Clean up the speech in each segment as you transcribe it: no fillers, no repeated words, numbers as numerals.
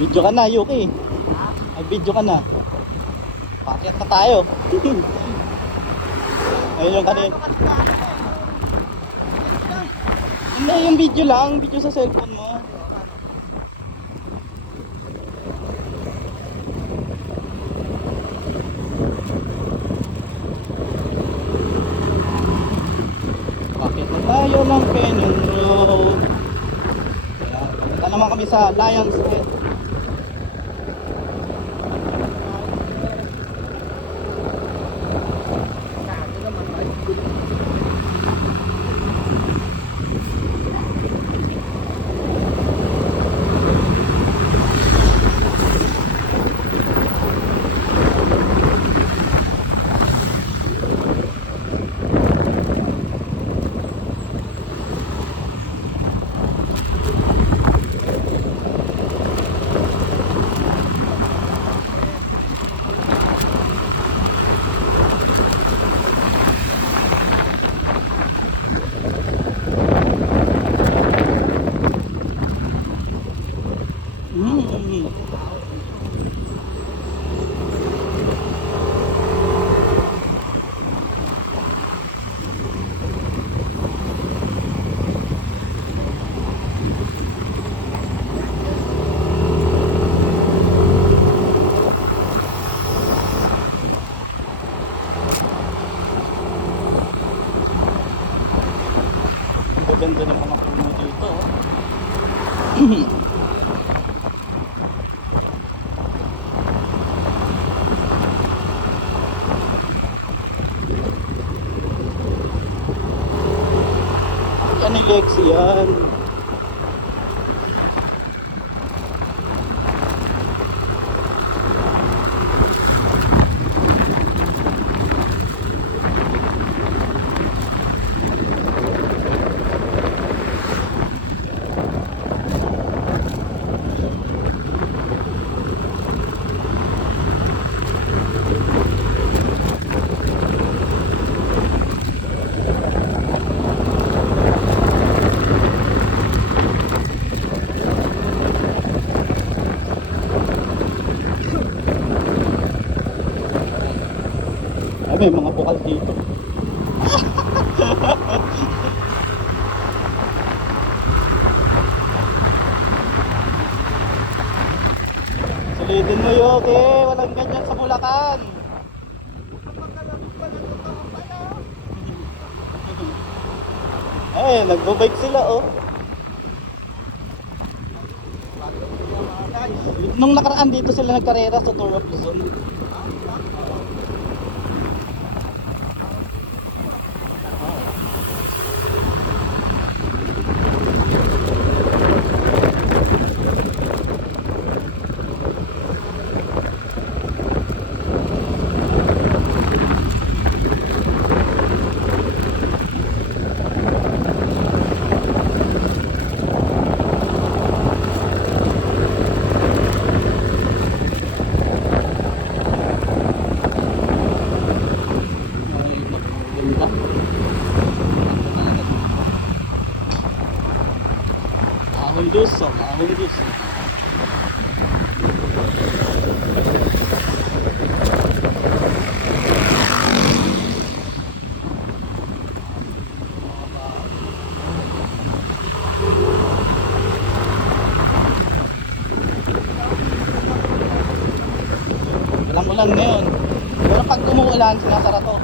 Video ka na, Yuki. Ay, video ka na. Pakyat na tayo. Ayun yung kanina. Hindi, yung video lang. Video sa cellphone mo. Pakyat na tayo ng Canyon Road. Punta naman kami sa Lions Head. Ganda ng mga puno dito. Yan ni Lexi yan. May mga bukal dito. Sulitin mo, Yoke. Walang ganyan sa Bulacan. Eh, nagbabike sila, oh. Nung nakaraan dito sila nagkarera sa Tour of Luzon. Ahon Luso. Walang ulan ngayon. Pero pag umuulan, sinasara to.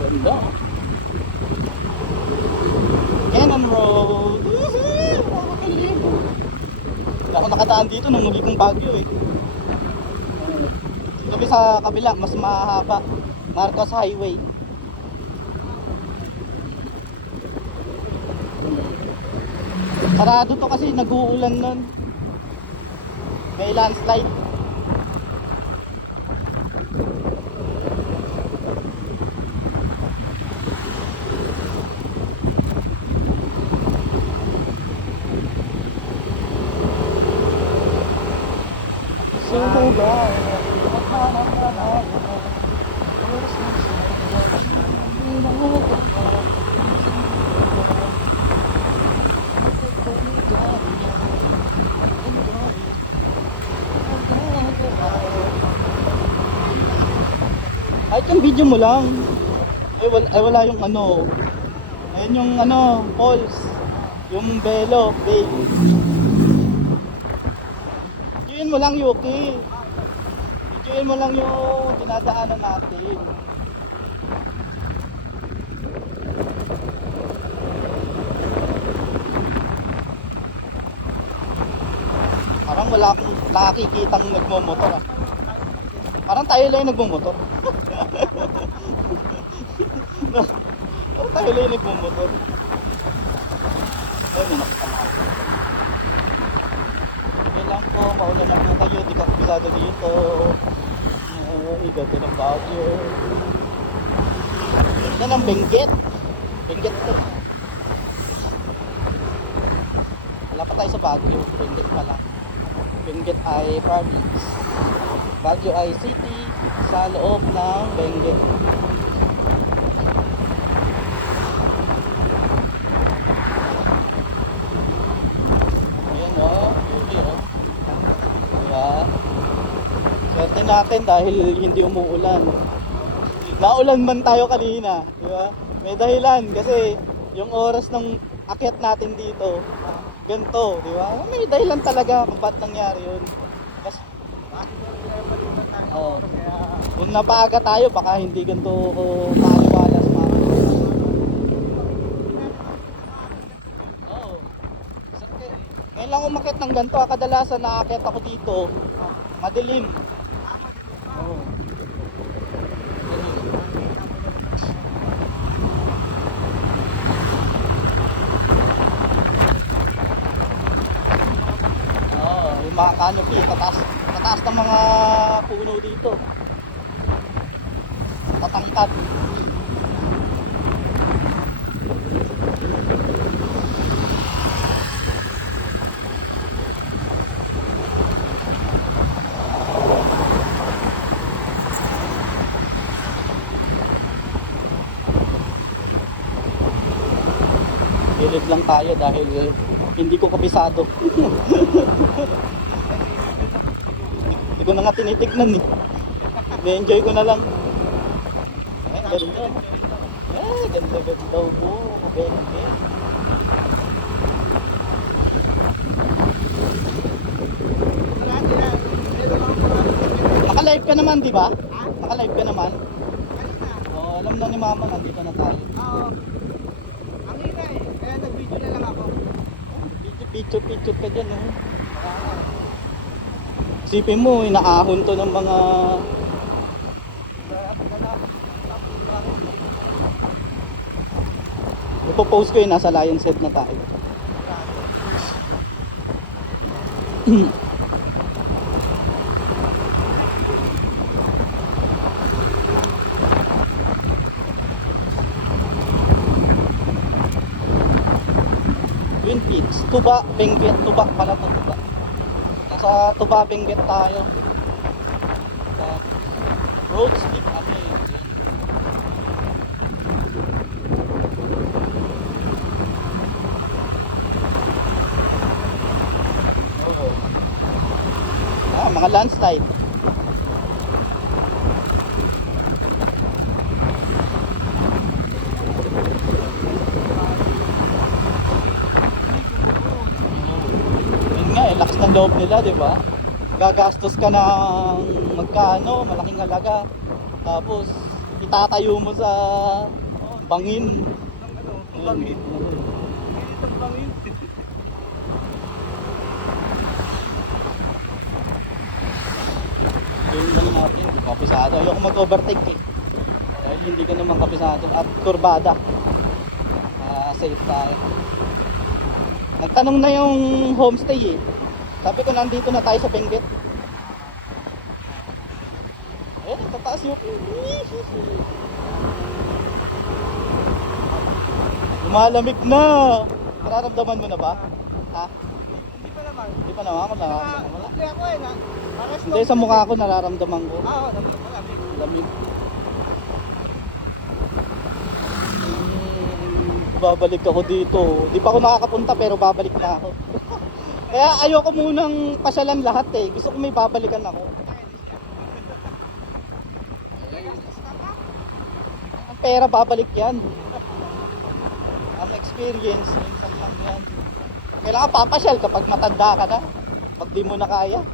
Ganda. Cannon Road. Hindi ako nakataan dito nung muli kong Baguio eh. Sabi sa kabila, mas mahaba. Marcos Highway. Sarado to kasi nag-uulan nun. May landslide. Ay, yung video mo lang. Wala yung ano. Ayun yung ano, poles. Yung belo, babe. Videoin mo lang, Yuki. Videoin mo lang yung dinadaanan natin. Parang wala akong nakikitang nagmumotor ah. Parang tayo lang yung nagmumotor. No, parang tayo lang yung nagmumotor. Ay, may nakita na ako. Sige lang po, maulan na po kayo. Di ka kabisado dito. Ay, ganda ng Baguio. Ganda ng Benguet. Benguet to. Wala pa tayo sa Baguio. Benguet pa lang. Benguet ay province. Baguio ay city sa loob ng Benguet. Ayan o, beauty o. Ayan. Swerte natin dahil hindi umuulan. Naulan man tayo kanina, di ba? May dahilan kasi yung oras ng akyat natin dito, ganito, di ba? May dahilan talaga kung ba't nangyari yun. Kasi, oh, kung napaaga tayo, baka hindi ganito maaliwalas pa. Oo. Ngayon lang umakyat ng ganito, kadalasan naakyat ako dito, madilim. Oo. Yung mga canopy, tataas ng mga puno dito. Tatangkad. Gilid lang tayo dahil hindi ko kabisado. Hindi ko na nga tinitignan eh. Na-enjoy ko na lang. Ay, ganda. Ay, ganda po. Ganda. Naka-live ka naman, di ba? Naka-live ka naman. Oh, alam na ni Mama, nandito na tayo. Oo. Ang ina eh. Kaya nag-video na lang ako. Picture ka dyan, oh. Isipin mo, inaahon to ng mga... Ipopost ko yun, nasa Lion's Head na tayo. Twin Peaks, Tuba, Benguet, Tuba pala to, Tuba. Nasa Tuba, Benguet tayo. Sa road sleep kami. Oo. Mga landslide. Lakas ng loob nila, di ba? Gagastos ka ng magkano, malaking halaga. Tapos itatayo mo sa bangin. Bangin. Yung ano natin, kapisado. Ayoko mag-overtake eh. Dahil hindi ka naman kapisado. At kurbada. Safe tayo. Nagtanong na yung homestay eh. Sabi ko nandito na tayo sa Benguet. Eh, tataas yung... Lumalamig na! Nararamdaman mo na ba? Ha? Hindi pa naman. Hindi pa naman ako nararamdaman. Wala. Hindi ako eh. Hindi, sa mukha ko nararamdaman ko. Oo, malamig. Lamig. Babalik ako dito. Di pa ako nakakapunta pero babalik na ako. Kaya ayoko munang pasyalan lahat eh. Gusto ko may babalikan ako. pera, babalik yan. Ang experience, minsan lang yan. Kailangan papasyal kapag matanda ka na. Pag di mo na kaya.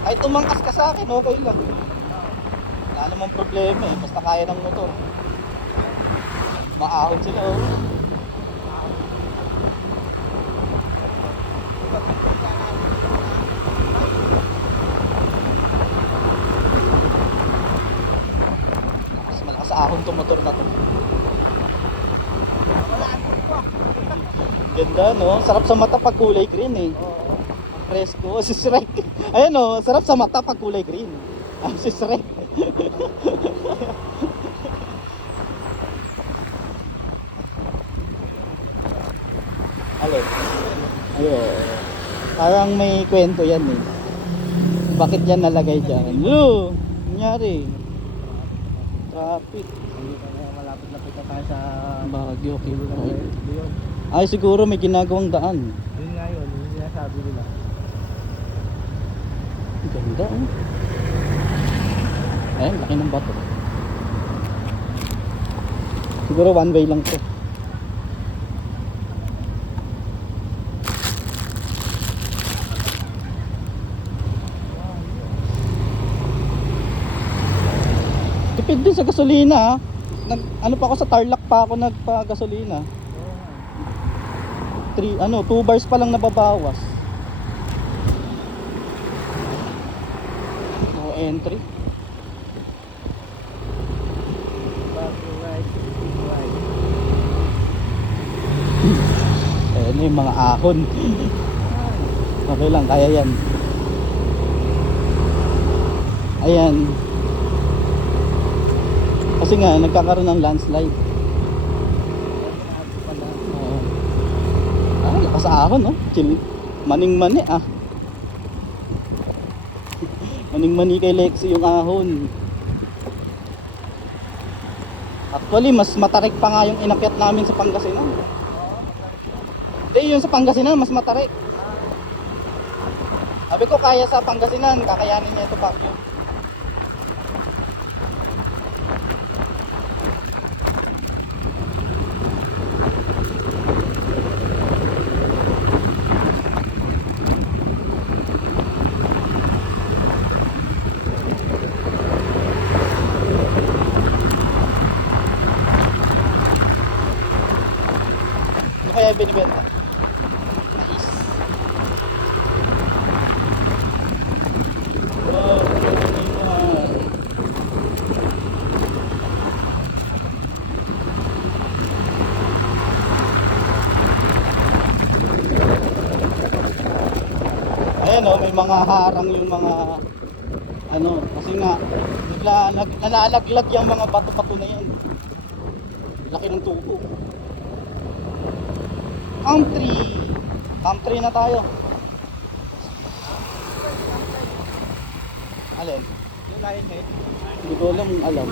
Kahit umangkas ka sa akin, okay lang. Wala namang problema eh, basta kaya ng motor. Maahon sila oh. Mas malakas ahon tong motor na to. Ganda no, sarap sa mata pag kulay green eh. Presko, si Shrek. Ayan o, sarap sa mata pag kulay green. Ah, si Shrek. Alin? Ayun. Parang may kwento yan eh. Bakit yan nalagay dyan? Lo, nangyari. Traffic. Hindi ka na malapit-lapit na tayo sa Baguio, dulo ng Kibuloy. yun. Ay siguro may ginagawang daan. Yun nga yun, yung sinasabi nila. Ganda oh. Ayun, laki ng bato. Siguro one way lang to. Tipid din sa gasolina ha. Ano pa ako sa Tarlac pa ako nagpa-gasolina. 2 bars pa lang nababawas. No entry. Ayan yung mga ahon. Okay lang, kaya yan. Ayan. Kasi nga, nagkakaroon ng landslide. Oo. Ah, lakas ahon, no? Maning-mani, ah. Maning-mani kay Lexi yung ahon. Actually, mas matarik pa nga yung inakyat namin sa Pangasinan. Hindi, yung sa Pangasinan, mas matarik. Sabi ko, kaya sa Pangasinan, kakayanin niya ito Baguio. Ano kaya binibenta? Mais. Ayan o, may mga harang yung mga ano, kasi nga nalalaglag yung mga bato-bato na yan. Laki ng tubo. Country na tayo. Alin? Yung Lionhead. Hindi ko alam.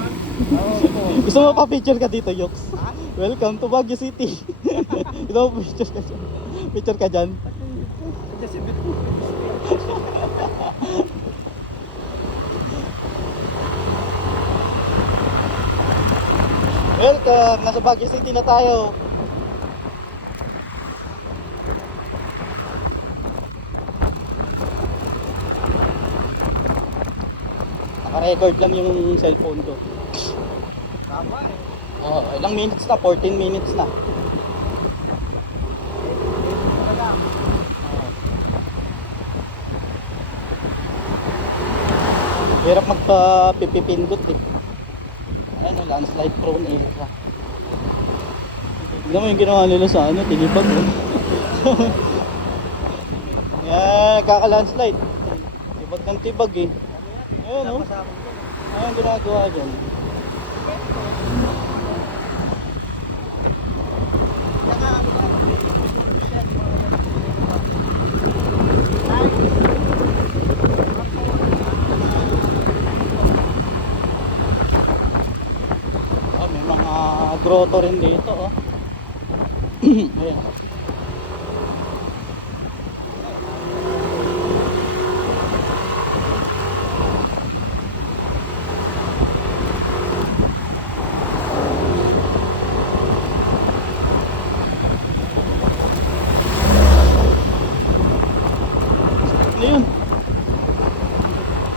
Gusto mo pa picture ka dito, Yoks? Welcome to Baguio City. Gusto mo picture ka dyan? Picture ka dyan? Kasi Welcome! Nasa Baguio City na tayo. Naka-record lang yung cellphone ko. tama eh. Oh, ilang minutes na? 14 minutes na. Hirap magpa-pipipindot eh. Ano, landslide prone area. Tignan mo yung ginawa nila sa ano, tinibag eh. Yan, nagkaka-landslide. Tibag ng tibag eh. Ayan o. Ayan ginagawa dyan. May mga grotto rin dito oh. Ayan.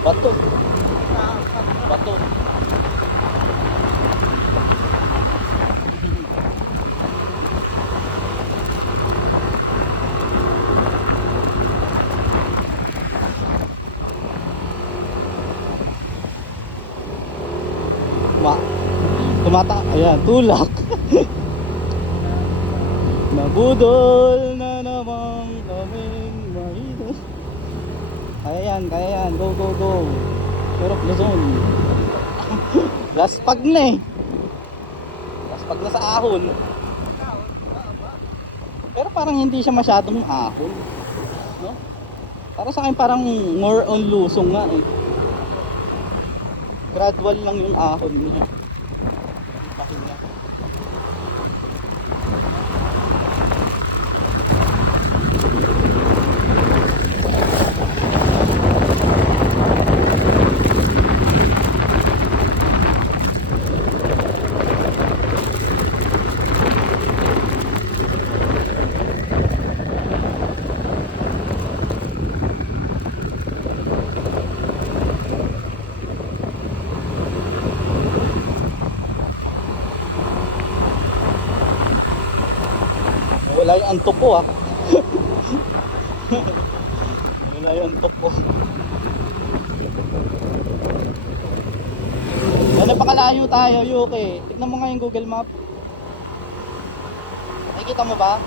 Bato. Bato. Ma ayan, tulak. Nabudol na naman kaming mahina. Kaya yan, go go go. Turok Luzon. Laspag na eh. Laspag na sa ahon. Pero parang hindi siya masyadong ahon, no? Para sa akin parang more on lusong nga eh. Gradual lang yung ahon niya. Pahinga. Wala yung antok ko ah. Wala yung antok ko. Ano pakalayo tayo, Yuki? Tignan mo nga yung Google Map. Nakikita mo ba?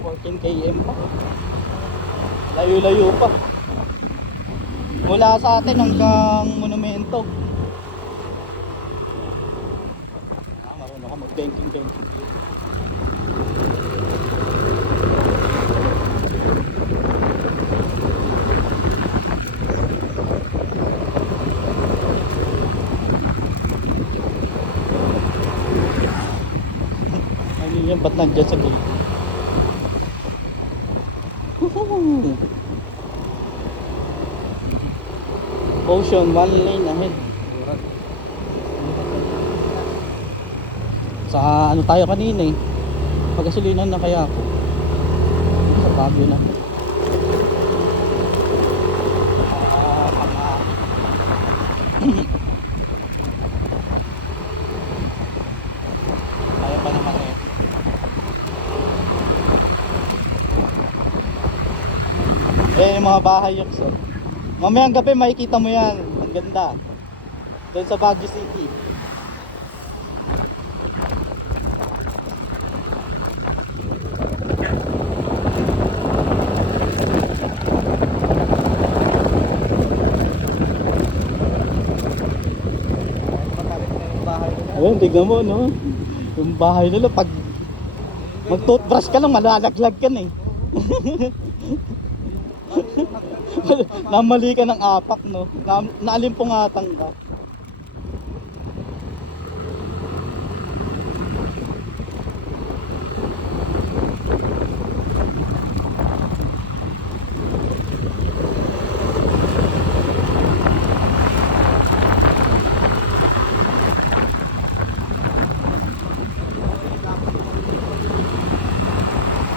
14 km pa. Layo-layo pa. Mula sa atin hanggang monumento. Marunong ka mag-banking. Ano yan? Ba't nandiyan sa gate? Woohoo! Ocean, 1 lane ahead. Sa ano tayo kanina eh. Pagkasulinan na kaya ako. Sa Baguio na. Kaya pa naman eh. Ayan yung mga bahay yoks oh. Mamayang gabi makikita mo yan. Ang ganda. Doon sa Baguio City. Ayun, tignan mo no. Yung bahay nila pag mag-toothbrush ka lang malalaglag ka na eh. Namali ka ng apak no. Naalimpungatan ka.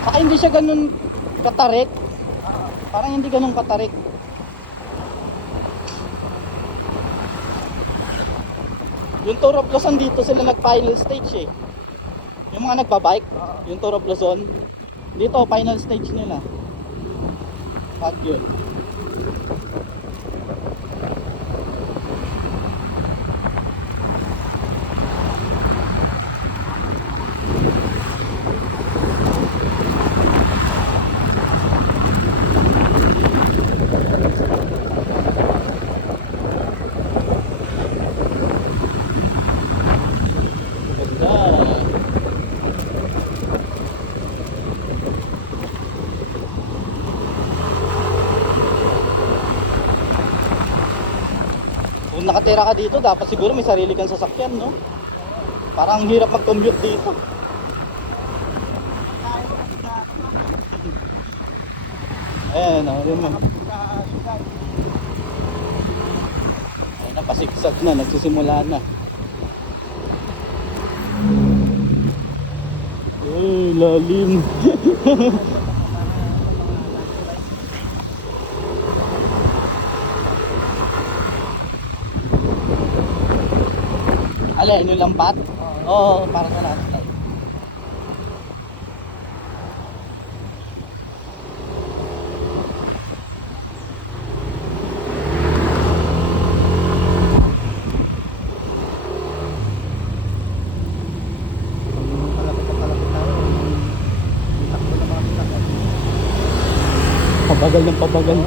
Saka hindi siya ganun katarik. Parang hindi ganun katarik. Yung Tour of Luzon dito sila nag-final stage eh. Yung mga nagbabike, yung Tour of Luzon, dito final stage nila. Baguio. Kung nakatira ka dito, dapat siguro may sarili kang sasakyan, no? Parang ang hirap mag-commute dito. Ayan, yun man. Ayan, napasigsag na, nagsisimula na. Uy, lalim. Alin, yung lambat? Oo, para sa natin. Palapit tayo. Takbo na mga sasakyan. Pabagal ng pabagal.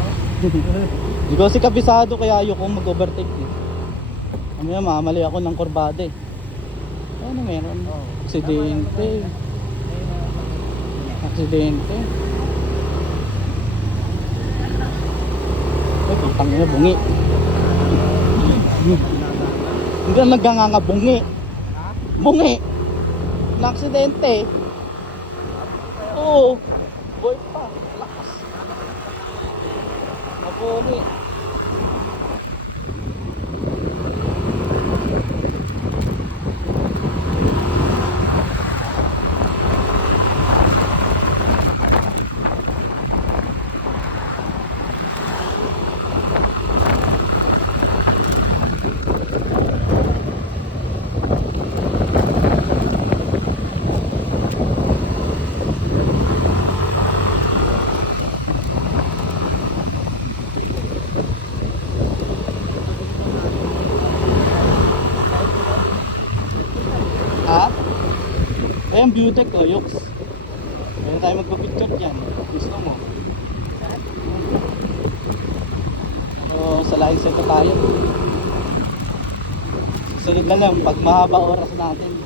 Hindi ko kasi kabisado kaya ayoko mag-overtake eh. Mamaya mamali ako ng kurbada eh. Ano meron? Aksidente. Aksidente. Ay, putang ina, bungi. Hindi na naganganga, bungi. Bungi. Na-aksidente. Oo. Boy pa. Lakas. Mabungi. Ha? Ayun, beauty ko, yuks. Pwede tayo magpapicture dyan. Gusto mo? Pero sa license na tayo. Susunod na lang pag mahaba oras natin.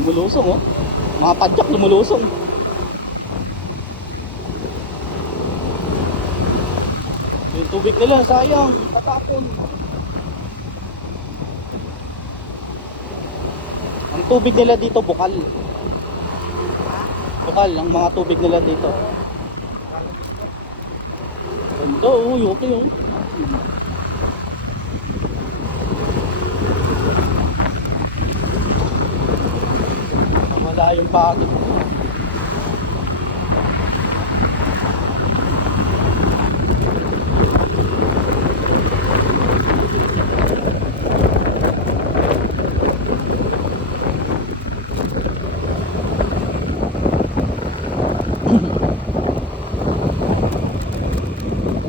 Lumulusong oh. Mga padyak lumulusong. Yung tubig nila sayang, tatapon. Ang tubig nila dito bukal. Bukal ang mga tubig nila dito. Ganda oh, okay oh. Wala yung bakit.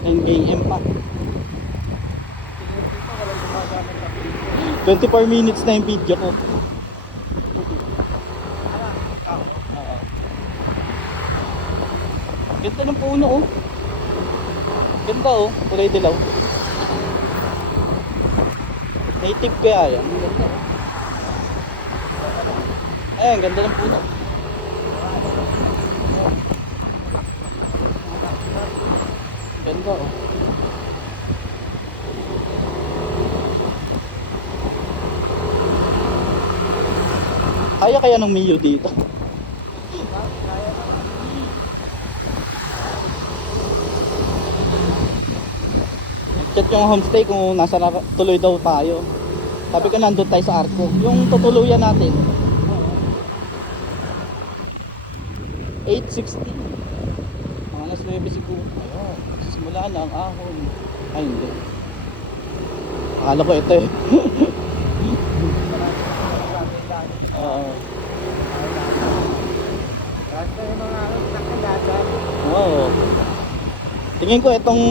NKM pa. 24 minutes na yung video ko. Ganda ng puno oh. Ganda oh, kulay dilaw. Native kaya yan. Ganda. Ayan, ganda ng puno. Ganda oh. Kaya ng Mio dito. Chat yung homestay kung nasa tuloy daw tayo. Sabi ko nandun tayo sa Arco. Yung tutuluyan natin 8:60. Mga alas 9 siguro. Ayun, simula na ang ahon. Ay hindi. Akala ko ito eh. Oo. Tingin ko itong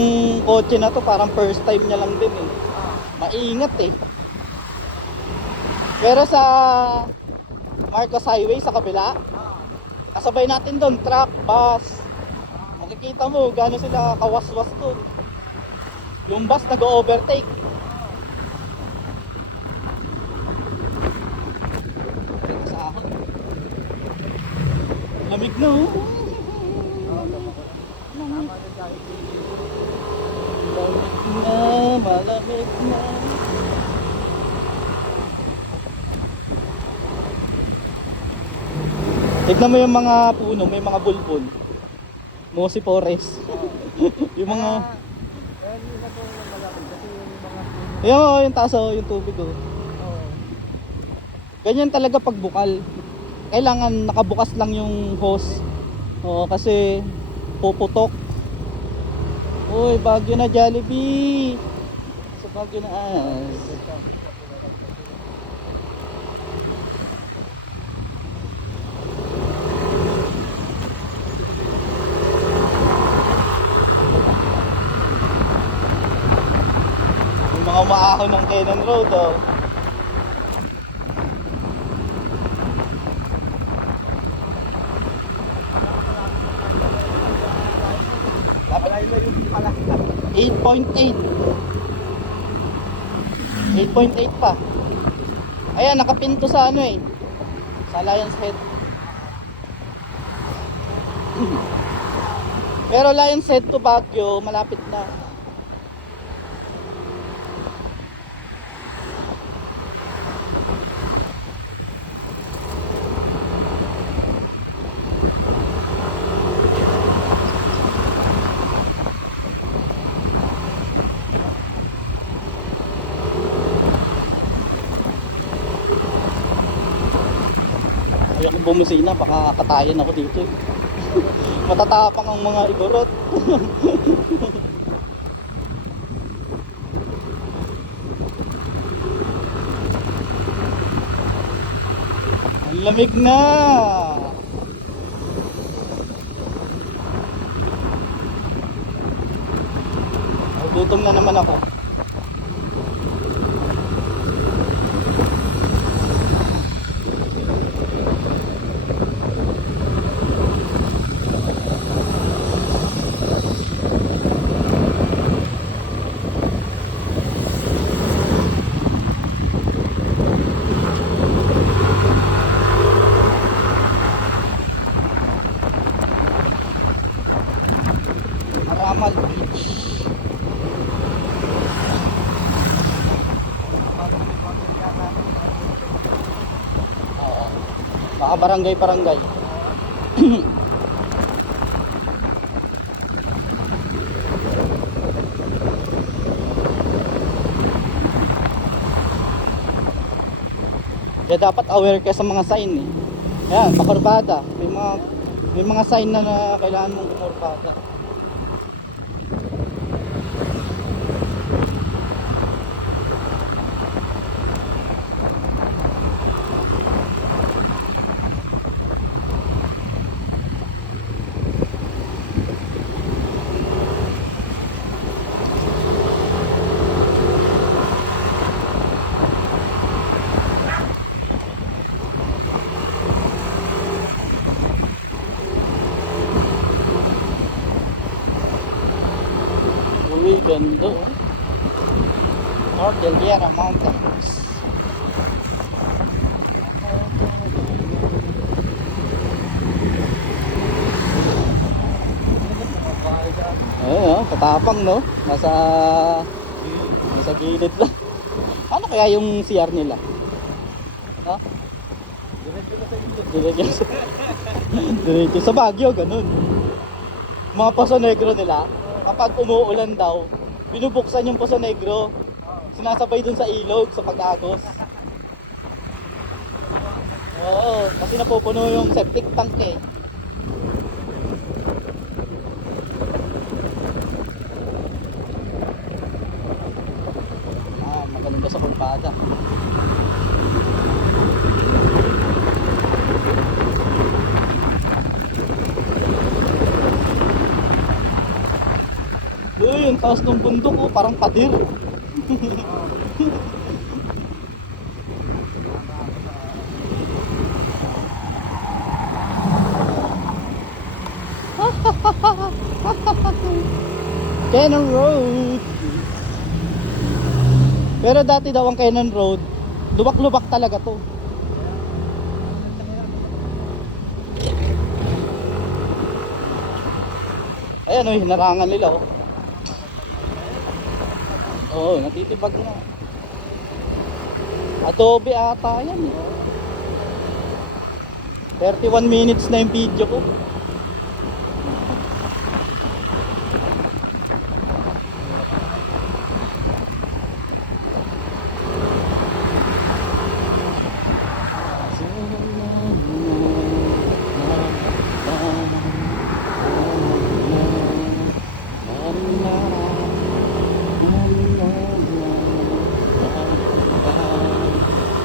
kotse na to parang first time niya lang din eh. Maingat eh. Pero sa Marcos Highway sa kabila, kasabay natin doon, truck, bus. Makikita mo gaano sila kawaswas doon. Yung bus nag-overtake. Lamig na oh. Malamig na. Tignan mo yung mga puno, may mga bulbul. Mossy forest. Yung mga... Yan yung na po ng malaki kasi yung mga Yung, oh, yung taas, oh, yung tubig, oh. Oo. Ganyan talaga pag bukal. Kailangan nakabukas lang yung hose. Oo, kasi puputok. Uy, Baguio na Jollibee. Sa Baguio na yung mga maahon ng Cannon Road, oh. Malayo yung pala. 8.8. 8.8 pa. Ayan, nakapinto sa ano eh. Sa Lions Head. Pero Lions Head to Baguio, malapit na. Ayoko bumusina, baka katayin ako dito. Matatapang ang mga igorot. Ang lamig na. Gutom na naman ako. Ramal Beach. Oo. Baka barangay-barangay. Kaya dapat aware ka sa mga sign eh. Ayan, pakurbada. May mga sign na kailangan mong kumorbada. Uy, ganda oh. Cordillera Mountains. Ayun oh, katapang no. Nasa gilid lang. Ano kaya yung CR nila? Ha? Diretso diretso sa Baguio, ganun. Mga Poso Negro nila, kapag umuulan daw, binubuksan yung Poso Negro. Sinasabay dun sa ilog, sa pag-agos. Oo, kasi napupuno yung septic tank eh. Maganda sa kurbada. Uy, yung taas ng bundok oh, parang pader. Cannon Road. Pero dati daw ang Cannon Road, lubak-lubak talaga to. Ayan oh, hinarangan nila oh. Oo, natitibag na. Adobe ata yan eh. 31 minutes na yung video ko.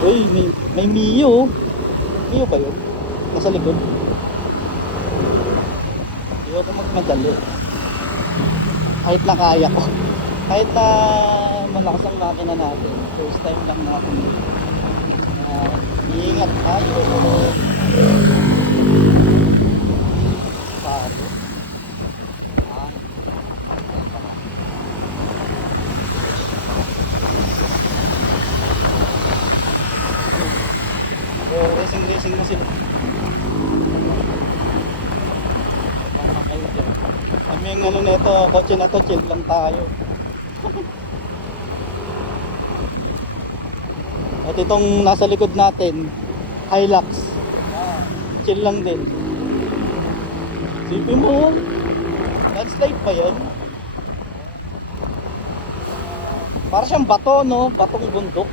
Uy, may Mio. Mio ba yun? Nasa likod. Hindi ako magmadali. Kahit na kaya ko. Kahit na malakas ang makina natin. First time lang na ako. Iingat tayo. Paro. Racing na sila. Kami yung ano neto, kotse na to, chill lang tayo. At itong nasa likod natin, Hilux. Chill lang din. Sipin mo, landslide pa yun. Para siyang bato, no? Batong bundok.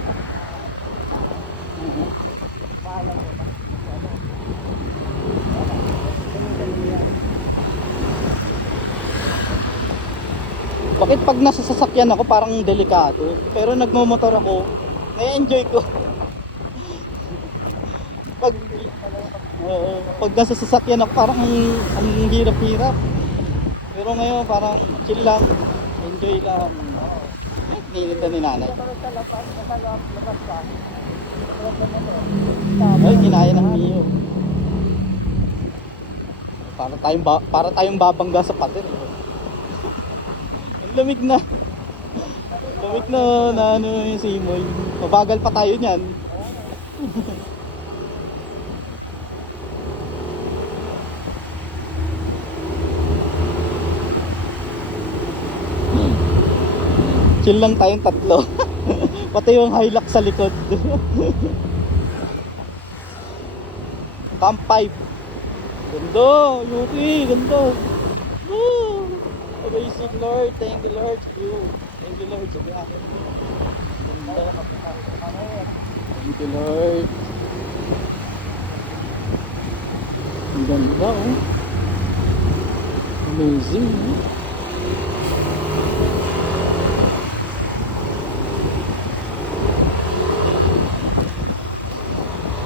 Bakit pag nasa sasakyan ako parang delikado, pero nagmomotor ako, na-enjoy ko. Pag nasa sasakyan ako parang ang hirap-hirap. Pero ngayon parang chill lang, enjoy lang. Nilita ni nanay. Ay, kinaya ng Mio. Para tayong babangga sa pader. Lamig na. Lamig na ano yung simoy. Mabagal pa tayo niyan. Chill lang tayong tatlo. Pati yung Hilux sa likod. Camp 5. Ganda, Yuki, ganda. Woo! Amazing Lord, thank you Lord for you. Thank you Lord, sabi ako. Thank you Lord. Ang ganda oh. Amazing oh.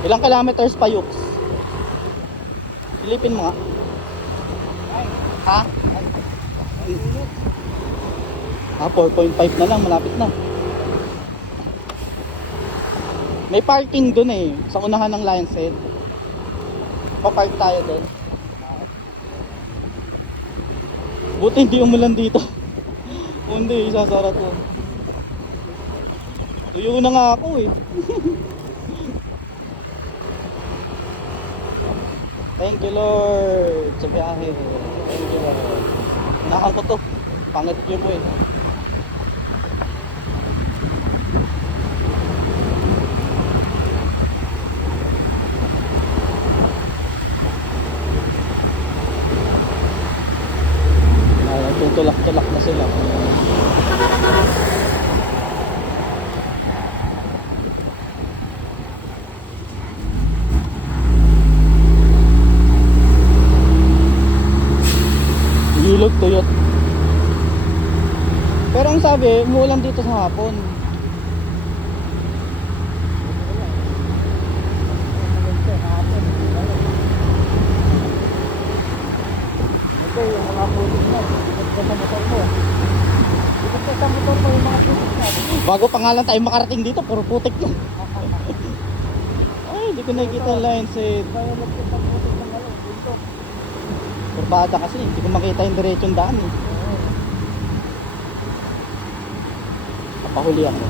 Ilang kilometers pa Yux? Silipin mo nga. Ha? 4.5 na lang, malapit na. May parking dun eh, sa unahan ng Lion's Head. Papark tayo dun. Buti hindi umulan dito. Hindi, isasara to. Tuyo na nga ako eh. Thank you Lord sa biyahe. Thank you Lord. Unahan ko to. Pangit yun mo eh. Tutulak-tulak na sila. Ilog tuyot. Pero ang sabi, umuulan dito sa hapon. Ito yung mga putik na. Sa motor mo. Ito sa motor mo yung mga putik na. Bago pa nga lang tayo makarating dito, puro putik na. Ay, hindi ko nakikita ang Lion's Head. Kurbada kasi, hindi ko makita yung diretsong daan eh. Kapahuli ako.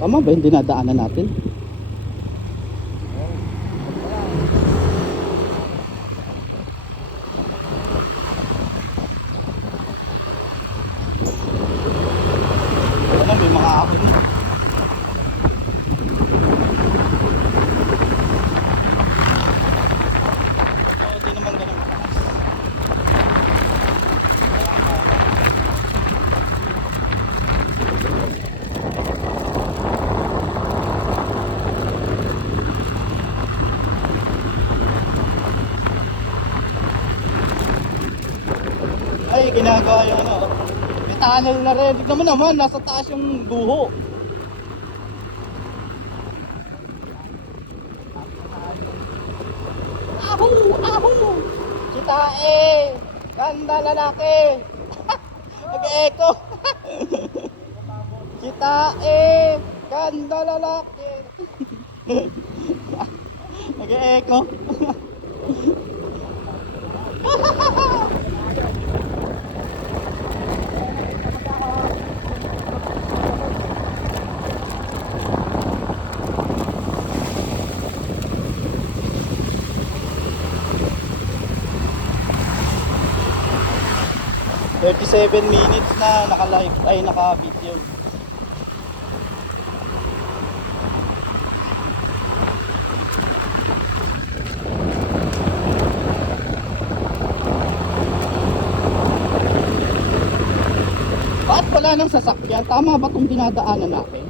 Tama ba yung dinadaanan natin? Ano, may mga ahon na. Hindi naman ganun. Ay, ginagawa yung ano. May tunnel na rin. Tignan mo naman, nasa taas yung guho. Ahu! Ahu! Kitae! Ganda lalaki! Nag-echo! Kitae! Ganda lalaki! Nag-echo! 37 minutes na naka-live ay naka-video. Bakit wala nang sasakyan? Tama ba itong dinadaanan natin?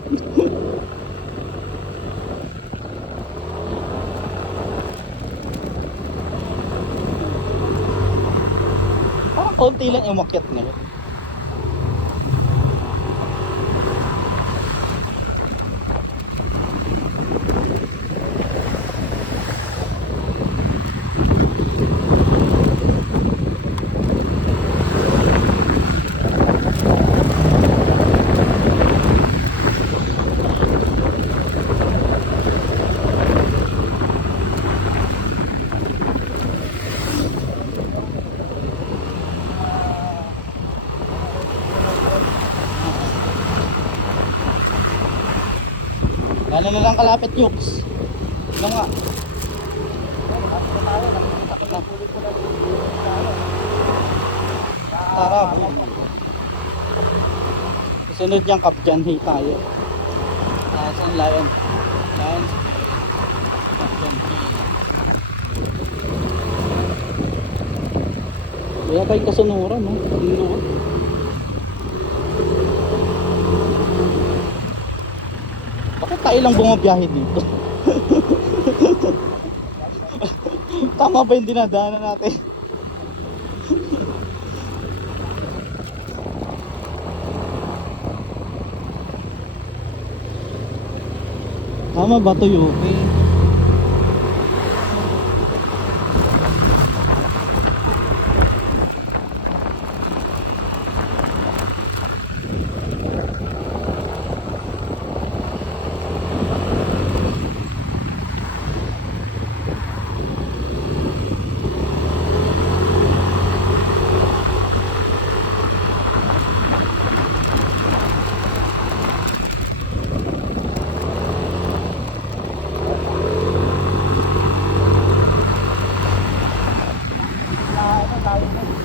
Parang konti lang umakyat ngayon. Lalo na lang kalapit Yux. Ano nga? Tara, boy. Susunod niyang Kapjan Hay tayo. Saan Lion? Lion Kapjan Hay. Wala pa yung kasunuran, no? Ano? Bakit tayo lang bumabiyahe dito? Tama ba yung dinadaanan natin? Tama ba ito yung okay?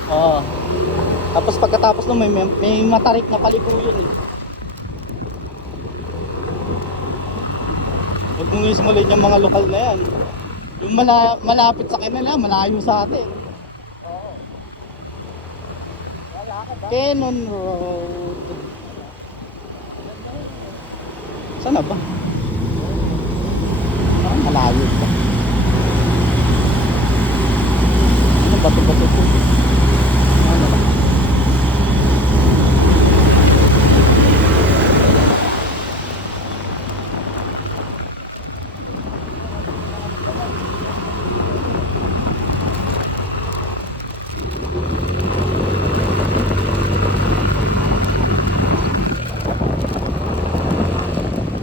Oo. Tapos pagkatapos nun may matarik na paliko yun eh. Huwag mong ismulin yung mga lokal na yan. Yung malapit sa kanila, malayo sa atin. Cannon Road. Saan na ba? Parang malayo pa. Ano bato-bato ito? Ano ba?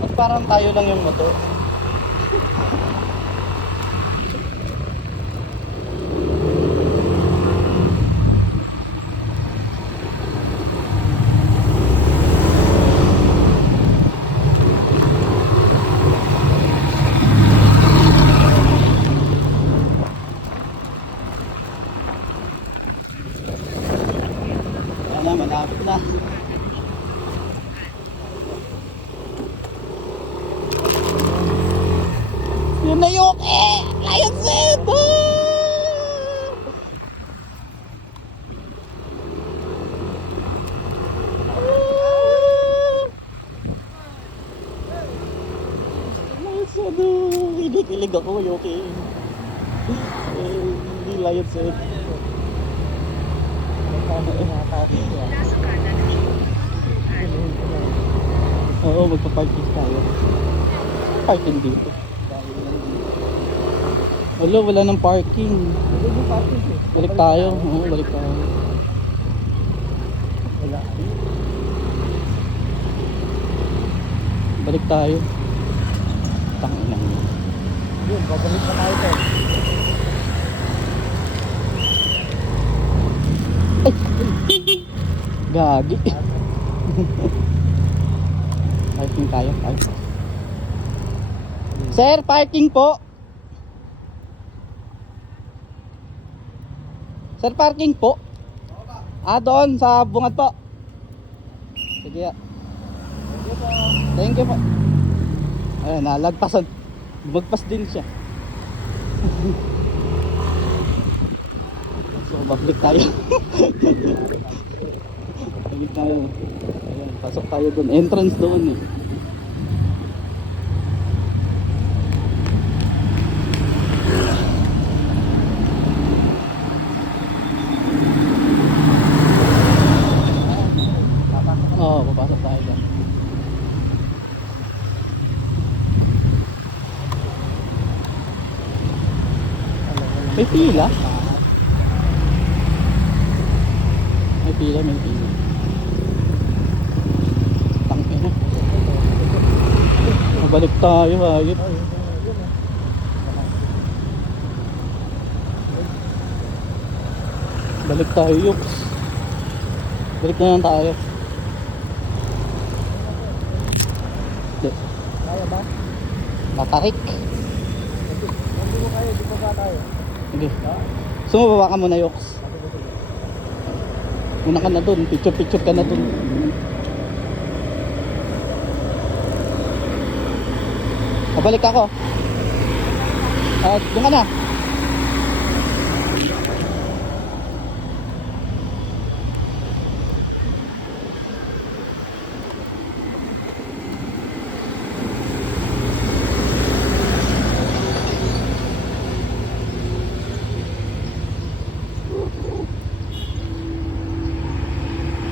Ba't parang tayo lang yung motor? Lion Sid! Lion Sid! Kinikilig ako, Yoki. Hindi Lion Sid. Oo, magpa-parking tayo. Parking dito. Wala nang parking. Balik tayo. Oo, balik tayo. Wala. Balik tayo. Tangina mo. Yun, babalik na tayo doon. Gagi. Parking tayo. Sir, parking po. Sir, parking po. Doon sa bungad po. Sige. Thank you po. Ayun, nalagpasan. Bumagpas din siya. So, babalik tayo. Balik tayo. Ayan, pasok tayo doon. Entrance doon eh. Oo, papasok tayo doon. May pila? May pila, may pila. Tangina. Mabalik tayo, hayop. Balik tayo, yups. Balik na lang tayo. Kaya ba? Tatarik. Hindi mo kaya, di pa ba tayo? Sige. Sumababa ka muna, Yoks. Muna ka na dun. Picture ka na dun. Pabalik ako. Doon ka na.